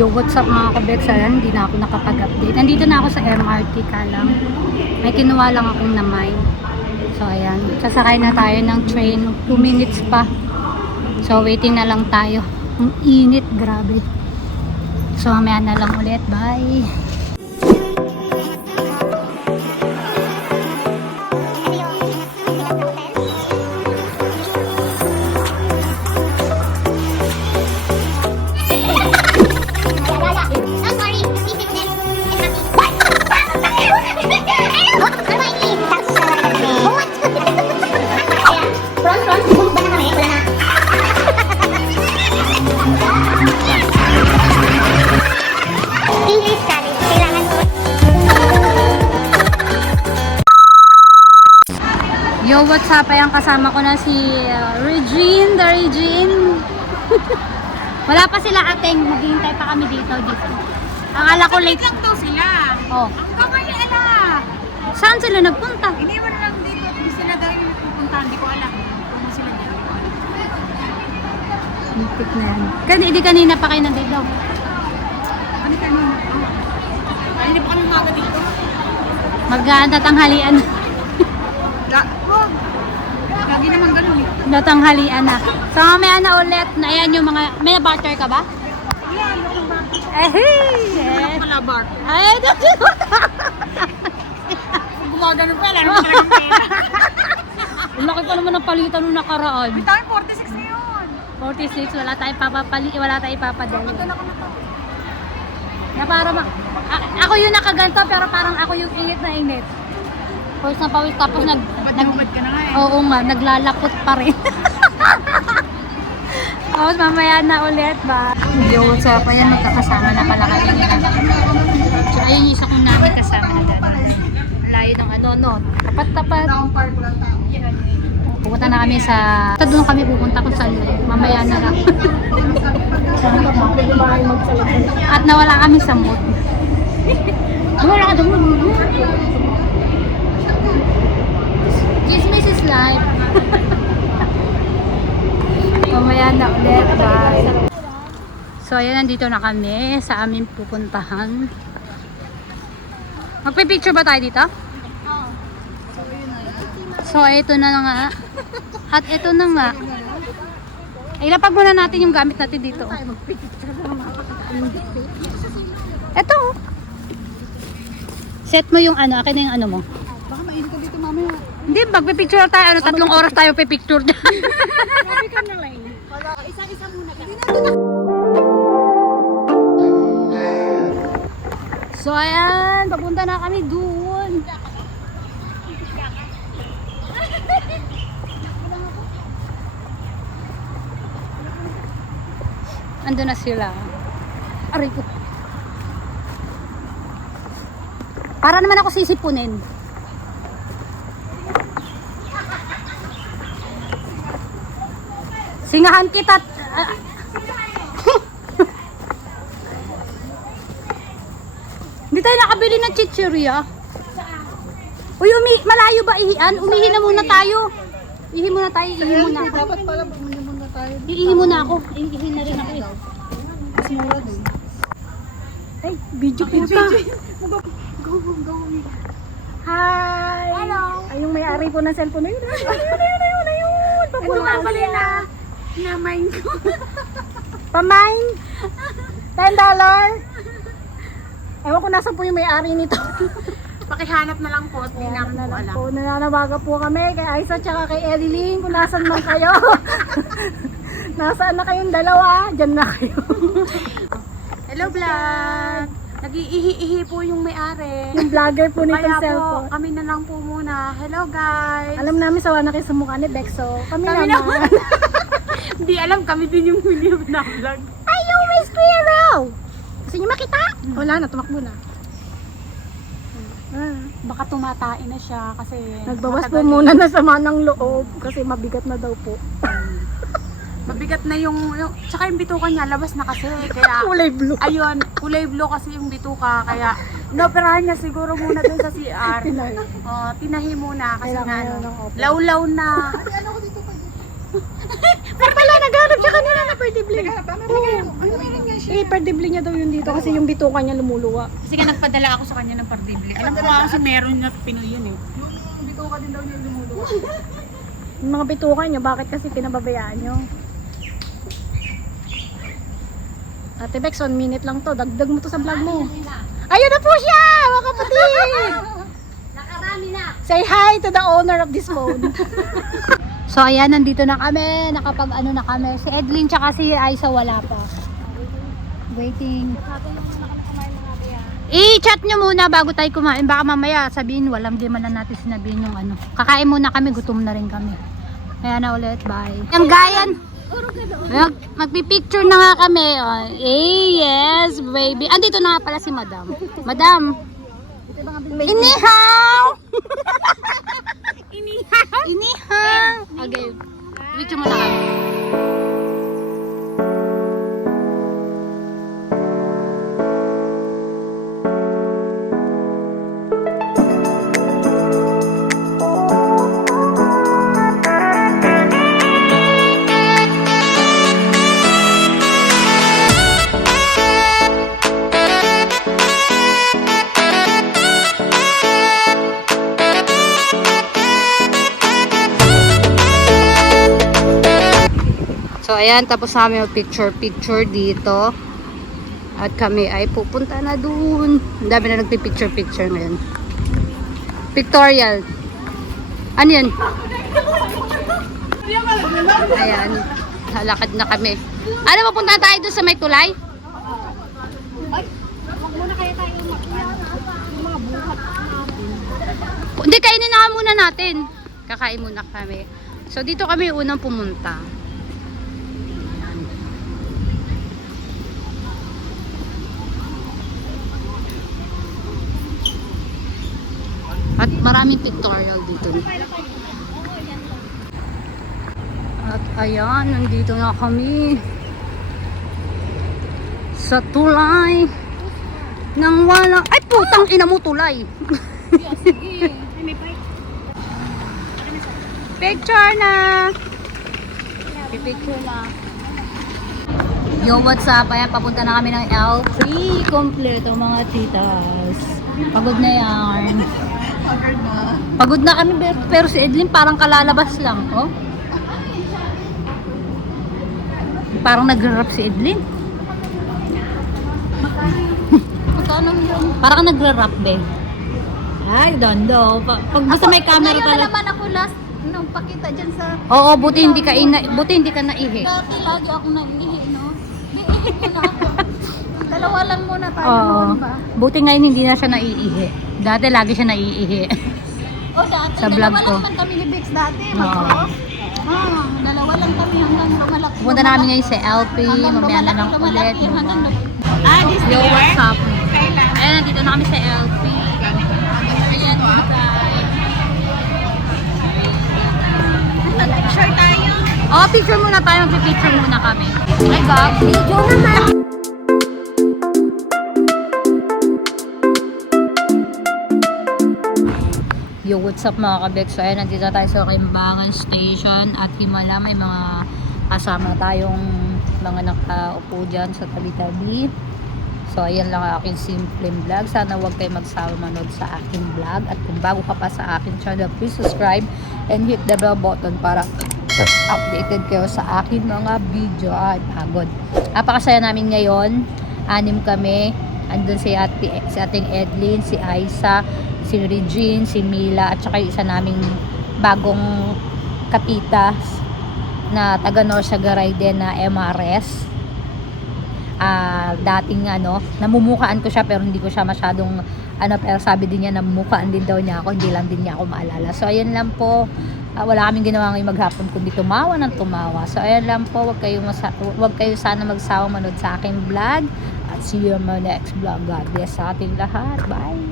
Yo, what's up mga kabeks? Ayan, hindi na ako nakapag-update. Nandito na ako sa MRT ka lang. May kinuha lang akong namay. So, ayan. Sasakay na tayo ng train. 2 minutes pa. So, waiting na lang tayo. Ang init, grabe. So, mamaya na lang ulit. Bye! Yo, what's up? Ayan, kasama ko na si Regine, the Regine. Wala pa sila ating, maghihintay pa kami dito. Akala ko late lang daw sila. Oh. Ang kamay ala. Saan sila nagpunta? Iniwan lang dito. Hindi sila daw yung pupunta. Hindi ko alam kung sila dito. Hipit na yan. Hindi kanina pa kayo nandito. Ano kanina? Hindi pa kami umaga dito. Magtatanghalian. Wag. Lagi naman ganun. Natanghalian na. So mamaya na ulit. Na ayan yung mga, may butter ka ba? Yan, yung ba? Eh, Wala bar. ay, Gumagano pa. Alam mo talagang pera. ang laki pa naman ng palitan nung nakaraan. May tayo 46 na yun. 46, wala tayong wala tayong ipapadali. Magdala ko na to. Na para ako yung nakaganto pero parang ako yung init na init. Pawis na pawis tapos Ubad ka na nga eh. oo nga, naglalapot pa rin. Tapos mamaya na ulit ba? Yo, what's up? Ayan, magkakasama na pala kami. So, ayun yung isa kong namin kasama na gano'n. Layo ng ano, no? Tapat-tapat. Down park lang tayo. Pupunta na kami sa... Doon kami pupunta kung saan. Mamaya na lang. At nawala kami sa mood. Wala ka doon. Chismis is life. Mamaya na ulit. Bye. So, ayan, nandito na kami sa aming pupuntahan. Magpipicture ba tayo dito? So, ito na nga. At ito na nga. Ilapag muna natin yung gamit natin dito. Ito. Set mo yung ano. Akin na yung ano mo. Baka mainit ka dito mamaya. Hindi, magpipicture tayo. Ano, 3 oras tayo pipicture dyan. Sabi ka na lang. Wala, isa-isa muna ka. So, ayan. Papunta na kami doon. Ando na sila. Aray ko. Para naman ako sisipunin. Singahan kita. Hindi tayo nakabili ng chichirya. Uy, malayo ba ihian? Umihi na muna tayo. Ihi muna tayo, ihi muna. Dapat pala bumili muna tayo. Iihi muna ako. Iihi na rin ako eh. Mas mura din. Ay, video puta. Go. Hi! Hello. Ay, yung may-ari po ng cellphone na yun. Ayun. Ito nga pala na namain ko. Pamain? $10? Ewan ko nasa po yung may-ari nito. Pakihanap na lang po at hindi na ako alam. Po, nananawaga po kami kay Aisa tsaka kay Edeline kung nasan man kayo. Nasaan na kayong dalawa? Diyan na kayo. Hello vlog! Nag-iihi-ihi po yung may-ari. Yung vlogger po nitong Kaya po, cellphone. kami na lang po muna. Hello guys! Alam namin sawa na kayo sa mukha ni Bexo. Kami Kami naman. Hindi alam, kami din yung huli na vlog. Ay, you Miss Queero! Gusto niyo makita? Wala na, tumakbo na. Baka tumatain na siya kasi Nagbawas po muna na sama ng loob kasi mabigat na daw po. mabigat na yung tsaka yung bituka niya labas na kasi kaya Kulay blue. ayun, kulay blue kasi yung bituka kaya inoperahan niya siguro muna dun sa CR. Tinay. Tinahi muna kasi Kailangan nga na ng opera. lawlaw na. Pero pala, naghanap siya kanina na perdibli. Eh, perdibli niya daw yun dito kasi yung bituka niya lumuluwa. Kasi nga nagpadala ako sa kanya ng pardibli. Alam ko nga kasi meron na Pinoy yun eh. Yung mga bituka niyo, bakit kasi pinababayaan niyo? Ate Bex, 1 minute lang to. Dagdag mo to sa vlog mo. Ayun na po siya, mga kapatid! Nakarami na. Say hi to the owner of this phone. So ayan, nandito na kami. Nakapag ano na kami. Si Edlin tsaka si Aisa wala pa. Waiting. I-chat nyo muna bago tayo kumain. Baka mamaya sabihin, walang di man na natin sinabihin yung ano. Kakain muna kami, gutom na rin kami. Kaya na ulit, bye. Ang gayan. Magpipicture na nga kami. Oh. Eh, yes, baby. Andito na nga pala si Madam. Madam. Inihaw! Inihaw! Okay. Picture mo na kami. So ayan, tapos namin yung picture dito. At kami ay pupunta na dun. Ang dami na nagpipicture ngayon. Pictorial. Ano yun? Ayan, halakad na kami. Ano, papunta tayo dun sa may tulay? Hindi, kainin na nga muna natin. Kakain muna kami. So dito kami unang pumunta. At maraming pictorial dito. At ayan, nandito na kami sa tulay ng walang... Ay, putang ina mo, tulay! Picture na! Picture na. Yo, what's up? Ayan, papunta na kami ng LP. Kompleto mga titas. Pagod na yan. Pagod na kami, pero si Edlin parang kalalabas lang, oh. Parang nag-rap si Edlin. Parang nag-rap, be. Ay, don't know. Pag basta may camera Ngayon na talaga. naman ako last nung pakita dyan sa... Oo, buti hindi ka naihi. Dati lagi ako naiihi, no? Naiihi muna ako. Dalawa lang muna tayo Oo. noon ba? Buti ngayon hindi na siya naiihi. Dati lagi siya naiihi. O dati, Sa vlog dalawa ko. lang naman kami ni Bix dati. Oo. Dalawa lang kami hanggang lumalaki. Pupunta namin ngayon sa LP. Mamaya na lang ulit. This Yo, what's up? Kailan? Ayan, nandito na kami sa LP. Ayan, Picture tayo. oh, picture muna tayo. Mag-picture muna kami. Ay, God. Video naman. Yo, what's up mga kabek? So, ayan, nandito tayo sa Kimbangan Station at Himala. May mga kasama tayong mga nakaupo dyan sa tabi-tabi. So, ayan lang ang aking simple vlog. Sana huwag kayo magsawa manood sa aking vlog. At kung bago ka pa sa aking channel, please subscribe and hit the bell button para updated kayo sa aking mga video. Ay, pagod. Napakasaya namin ngayon. 6 kami. Andun si ating Edlin, si Aisa, si Regine, si Mila, at saka yung isa naming bagong kapita na taga Norsagaray din na MRS. Dating namumukaan ko siya pero hindi ko siya masyadong pero sabi din niya namumukaan din daw niya ako, hindi lang din niya ako maalala. So ayan lang po, wala kaming ginawa ngayong maghapon kundi tumawa ng tumawa. So ayan lang po, wag kayo sana magsawang manood sa aking vlog at see you on my next vlog. God bless sa ating lahat. Bye!